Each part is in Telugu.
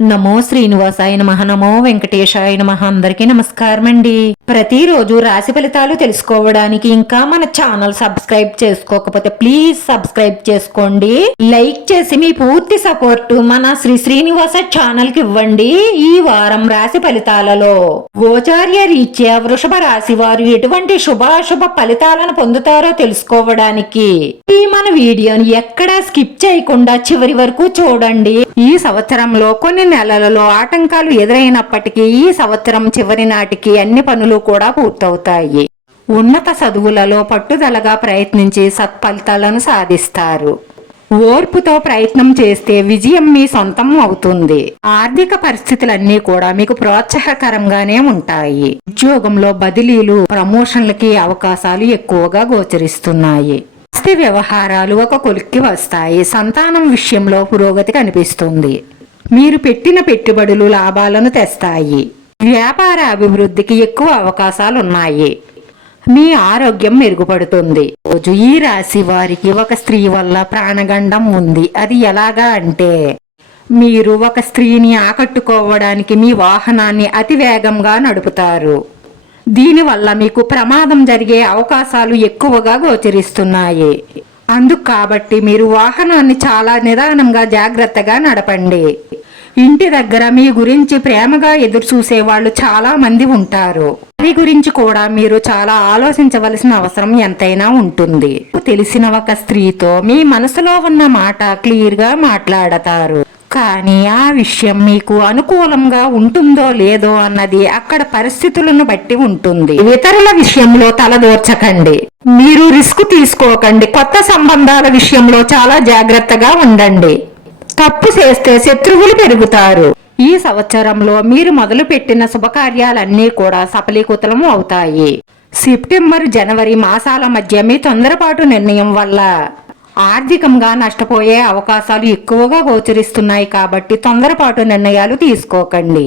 నమో శ్రీనివాసాయ నమః. నమో వెంకటేశాయ నమః. అందరికీ నమస్కారం అండి. ప్రతిరోజు రాశి ఫలితాలు తెలుసుకోవడానికి ఇంకా మన ఛానల్ సబ్స్క్రైబ్ చేసుకోకపోతే ప్లీజ్ సబ్స్క్రైబ్ చేసుకోండి. లైక్ చేసి మీ పూర్తి సపోర్ట్ మన శ్రీనివాస ఛానల్ కి ఇవ్వండి. ఈ వారం రాశి ఫలితాలలో గోచార్య రీత్యా వృషభ రాశి వారు ఎటువంటి శుభాశుభ ఫలితాలను పొందుతారో తెలుసుకోవడానికి ఈ మన వీడియోని ఎక్కడా స్కిప్ చేయకుండా చివరి వరకు చూడండి. ఈ సంవత్సరంలో కొన్ని నెలలలో ఆటంకాలు ఎదురైనప్పటికీ ఈ సంవత్సరం చివరి నాటికి అన్ని పనులు కూడా పూర్తవుతాయి. ఉన్నత చదువులలో పట్టుదలగా ప్రయత్నించి సత్ఫలితాలను సాధిస్తారు. ఓర్పుతో ప్రయత్నం చేస్తే విజయం మీ సొంతం అవుతుంది. ఆర్థిక పరిస్థితులన్నీ కూడా మీకు ప్రోత్సాహకరంగానే ఉంటాయి. ఉద్యోగంలో బదిలీలు, ప్రమోషన్లకి అవకాశాలు ఎక్కువగా గోచరిస్తున్నాయి. ఆస్తి వ్యవహారాలు ఒక కొలిక్కి వస్తాయి. సంతానం విషయంలో పురోగతి కనిపిస్తుంది. మీరు పెట్టిన పెట్టుబడులు లాభాలను తెస్తాయి. వ్యాపార అభివృద్ధికి ఎక్కువ అవకాశాలు ఉన్నాయి. మీ ఆరోగ్యం మెరుగుపడుతుంది. రోజు ఈ రాశి వారికి ఒక స్త్రీ వల్ల ప్రాణగండం ఉంది. అది ఎలాగా అంటే మీరు ఒక స్త్రీని ఆకట్టుకోవడానికి మీ వాహనాన్ని అతి వేగంగా నడుపుతారు. దీనివల్ల మీకు ప్రమాదం జరిగే అవకాశాలు ఎక్కువగా గోచరిస్తున్నాయి. అందుకు కాబట్టి మీరు వాహనాన్ని చాలా నిదానంగా జాగ్రత్తగా నడపండి. ఇంటి దగ్గర మీ గురించి ప్రేమగా ఎదురు చూసే వాళ్ళు చాలా మంది ఉంటారు. వారి గురించి కూడా మీరు చాలా ఆలోచించవలసిన అవసరం ఎంతైనా ఉంటుంది. తెలిసిన ఒక స్త్రీతో మీ మనసులో ఉన్న మాట క్లియర్ గా మాట్లాడతారు. కానీ ఆ విషయం మీకు అనుకూలంగా ఉంటుందో లేదో అన్నది అక్కడ పరిస్థితులను బట్టి ఉంటుంది. ఇతరుల విషయంలో తలదూర్చకండి. మీరు రిస్క్ తీసుకోకండి. కొత్త సంబంధాల విషయంలో చాలా జాగ్రత్తగా ఉండండి. తప్పు చేస్తే శత్రువులు పెరుగుతారు. ఈ సంవత్సరంలో మీరు మొదలుపెట్టిన శుభకార్యాలన్నీ కూడా సఫలీకృతం అవుతాయి. సెప్టెంబర్, జనవరి మాసాల మధ్య మీ తొందరపాటు నిర్ణయం వల్ల ఆర్థికంగా నష్టపోయే అవకాశాలు ఎక్కువగా గోచరిస్తున్నాయి. కాబట్టి తొందరపాటు నిర్ణయాలు తీసుకోకండి.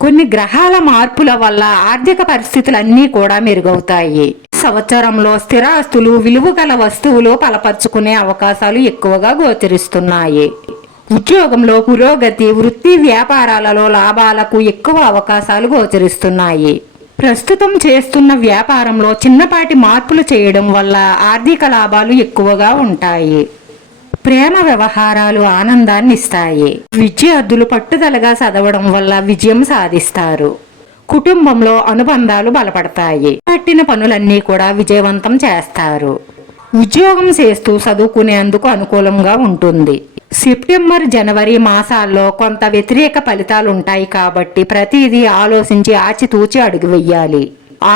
కొన్ని గ్రహాల మార్పుల వల్ల ఆర్థిక పరిస్థితులన్నీ కూడా మెరుగవుతాయి. సంవత్సరంలో స్థిరాస్తులు, విలువగల వస్తువులు బలపరుచుకునే అవకాశాలు ఎక్కువగా గోచరిస్తున్నాయి. ఉద్యోగంలో పురోగతి, వృత్తి వ్యాపారాలలో లాభాలకు ఎక్కువ అవకాశాలు గోచరిస్తున్నాయి. ప్రస్తుతం చేస్తున్న వ్యాపారంలో చిన్నపాటి మార్పులు చేయడం వల్ల ఆర్థిక లాభాలు ఎక్కువగా ఉంటాయి. ప్రేమ వ్యవహారాలు ఆనందాన్ని ఇస్తాయి. విద్యార్థులు పట్టుదలగా చదవడం వల్ల విజయం సాధిస్తారు. కుటుంబంలో అనుబంధాలు బలపడతాయి. పట్టిన పనులన్నీ కూడా విజయవంతం చేస్తారు. ఉద్యోగం చేస్తూ చదువుకునేందుకు అనుకూలంగా ఉంటుంది. సెప్టెంబర్, జనవరి మాసాల్లో కొంత వ్యతిరేక ఫలితాలుంటాయి. కాబట్టి ప్రతిదీ ఆలోచించి ఆచితూచి అడుగు వెయ్యాలి.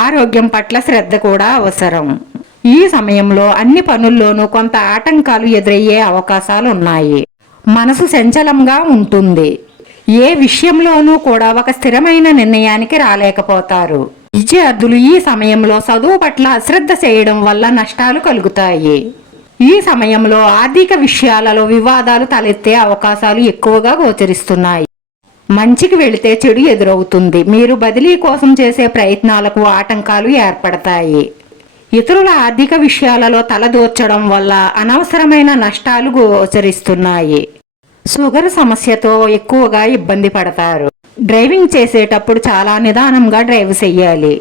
ఆరోగ్యం పట్ల శ్రద్ధ కూడా అవసరం. ఈ సమయంలో అన్ని పనుల్లోనూ కొంత ఆటంకాలు ఎదురయ్యే అవకాశాలు ఉన్నాయి. మనసు చంచలంగా ఉంటుంది. ఏ విషయంలోనూ కూడా ఒక స్థిరమైన నిర్ణయానికి రాలేకపోతారు. విద్యార్థులు ఈ సమయంలో చదువు పట్ల అశ్రద్ధ చేయడం వల్ల నష్టాలు కలుగుతాయి. ఈ సమయంలో ఆర్థిక విషయాలలో వివాదాలు తలెత్తే అవకాశాలు ఎక్కువగా గోచరిస్తున్నాయి. మంచికి వెళితే చెడు ఎదురవుతుంది. మీరు బదిలీ కోసం చేసే ప్రయత్నాలకు ఆటంకాలు ఏర్పడతాయి. ఇతరుల ఆర్థిక విషయాలలో తలదూర్చడం వల్ల అనవసరమైన నష్టాలు గోచరిస్తున్నాయి. షుగర్ సమస్యతో ఎక్కువగా ఇబ్బంది పడతారు. డ్రైవింగ్ చేసేటప్పుడు చాలా నిదానంగా డ్రైవ్ చేయాలి.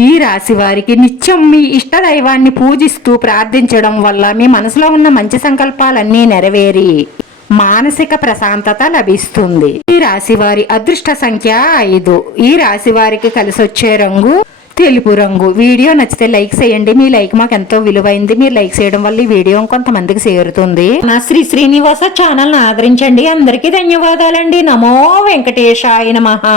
ఈ రాశి వారికి నిత్యం మీ ఇష్ట దైవాన్ని పూజిస్తూ ప్రార్థించడం వల్ల మీ మనసులో ఉన్న మంచి సంకల్పాలన్నీ నెరవేరి మానసిక ప్రశాంతత లభిస్తుంది. ఈ రాశి వారి అదృష్ట సంఖ్య 5. ఈ రాశి వారికి కలిసొచ్చే రంగు తెలుపు రంగు. వీడియో నచ్చితే లైక్ చేయండి. మీ లైక్ మాకు ఎంతో విలువైంది. మీరు లైక్ చేయడం వల్ల ఈ వీడియో కొంతమందికి చేరుతుంది. నా శ్రీనివాస ఛానల్ ఆదరించండి. అందరికీ ధన్యవాదాలండి. నమో వెంకటేశాయ నమః.